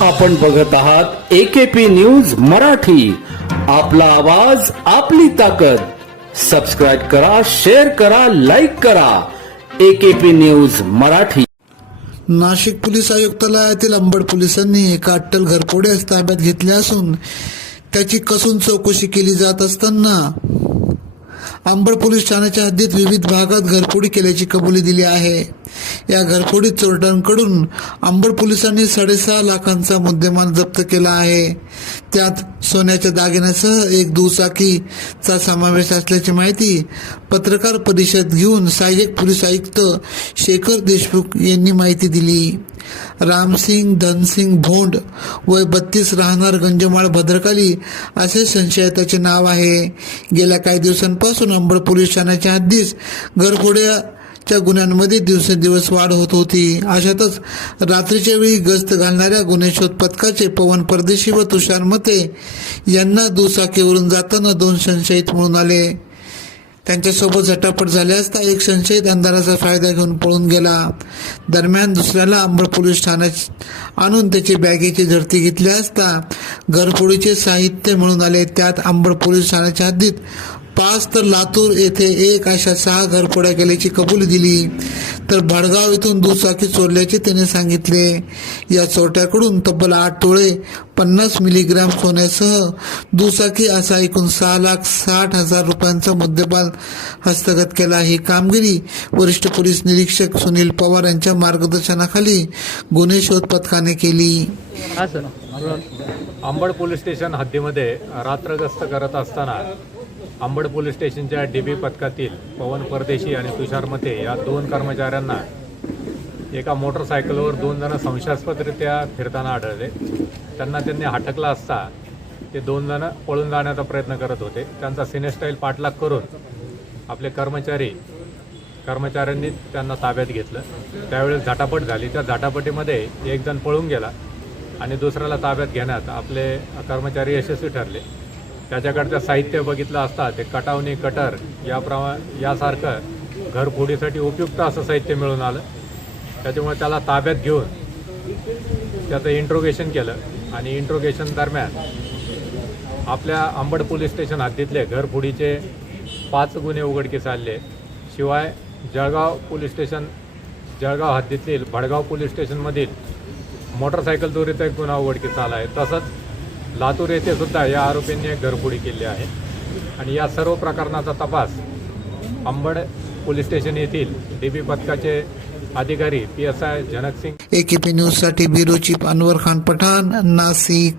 आपण बघत आहात एकेपी न्यूज मराठी. आपला आवाज आपली ताकद. सबस्क्राईब करा शेअर करा लाईक करा. AKP news Marathi. Nashik police आयुक्तालयातील Ambad पोलिसांनी एका अट्टल घरफोड्यास ताब्यात घेतले असून त्याची कसून चौकशी केली जात असताना अंबड पोलीस ठाण्याच्या हद्दीत विविध भागात घरपोडी केल्याची कबुली दिली आहे. या घरफोडी चोरट्यांकडून अंबड पोलिसांनी साडेसहा लाखांचा मुद्देमाल जप्त केला आहे. त्यात सोन्याच्या दागिन्यासह एक दुचाकीचा समावेश असल्याची माहिती पत्रकार परिषद घेऊन सहाय्यक पोलीस आयुक्त शेखर देशमुख यांनी माहिती दिली. रामसिंग धनसिंग भोंड वय बत्तीस राहणार गंजमाळ भद्रकाली असे संशयिताचे नाव आहे. गेल्या काही दिवसांपासून अंबड पोलीस ठाण्याच्या हद्दीस त्या गुन्ह्यांमध्ये दिवसेंदिवस वाढ होत होती. अशातच रात्रीच्या वेळी गस्त घालणाऱ्या गुन्हेशोध पथकाचे पवन परदेशी व तुषार मते यांना दुचाकीवरून जाताना दोन संशयित म्हणून आले. त्यांच्यासोबत झटापट झाले असता एक संशयित अंधाराचा फायदा घेऊन पळून गेला. दरम्यान दुसऱ्याला अंबड पोलीस ठाण्यात आणून त्याची बॅगेची झडती घेतली असता घरफोडीचे साहित्य मिळून आले. त्यात अंबड पोलीस ठाण्याच्या हद्दीत पाच तर लातूर येथे एक अशा सहा घरफोड्या केल्याची कबुली दिली. तर भडगाव येथून दुचाकी चोरल्याचे त्याने सांगितले. या चोरट्याकडून तब्बल आठ तोळे पन्नास मिलीग्राम सोन्यासह दुचाकी असा एकूण सहा लाख साठ हजार रुपयांचा मुद्देमाल हस्तगत केला. ही कामगिरी वरिष्ठ पोलीस निरीक्षक सुनील पवार यांच्या मार्गदर्शनाखाली गुन्हे शोध पथकाने केली. अंबड पोलीस स्टेशन हद्दीमध्ये रात्र गस्त करत असताना अंबड पोलीस स्टेशनच्या डी बी पथकातील पवन परदेशी आणि तुषार मते या दोन कर्मचाऱ्यांना एका मोटरसायकलवर दोन जण संशयास्पदरित्या फिरताना आढळले. त्यांना त्यांनी हटकला असता ते दोन जण पळून जाण्याचा प्रयत्न करत होते. त्यांचा सिनेस्टाईल पाठलाग करून आपले कर्मचारी कर्मचाऱ्यांनी त्यांना ताब्यात घेतलं. त्यावेळेस झटापट झाली. त्या झटापटीमध्ये एक जण पळून गेला आणि दुसऱ्याला ताब्यात घेण्यात आपले कर्मचारी यशस्वी ठरले. त्याच्याकडचं साहित्य बघितलं असता ते कटावणी कटर याप्रमा यासारखं घरफोडीसाठी उपयुक्त असं साहित्य मिळून आलं. त्याच्यामुळे त्याला ताब्यात घेऊन त्याचं इंट्रोगेशन केलं आणि इंट्रोगेशन दरम्यान आपल्या आंबड पोलीस स्टेशन हद्दीतले घरफोडीचे पाच गुन्हे उघडकीस आले शिवाय जळगाव पोलीस स्टेशन जळगाव हद्दीतील भडगाव पोलीस स्टेशनमधील मोटरसायकल चोरीचा एक गुन्हा उघडकीस आला आहे. तसंच लातूर येथे सुद्धा या आरोपींनी एक घरफोडी केली आहे. आणि या सर्व प्रकरणाचा तपास अंबड पोलीस स्टेशन येथील डी बी पथकाचे अधिकारी P S I Janak Singh AKP न्यूजसाठी ब्युरो चीफ अनवर खान पठाण नाशिक.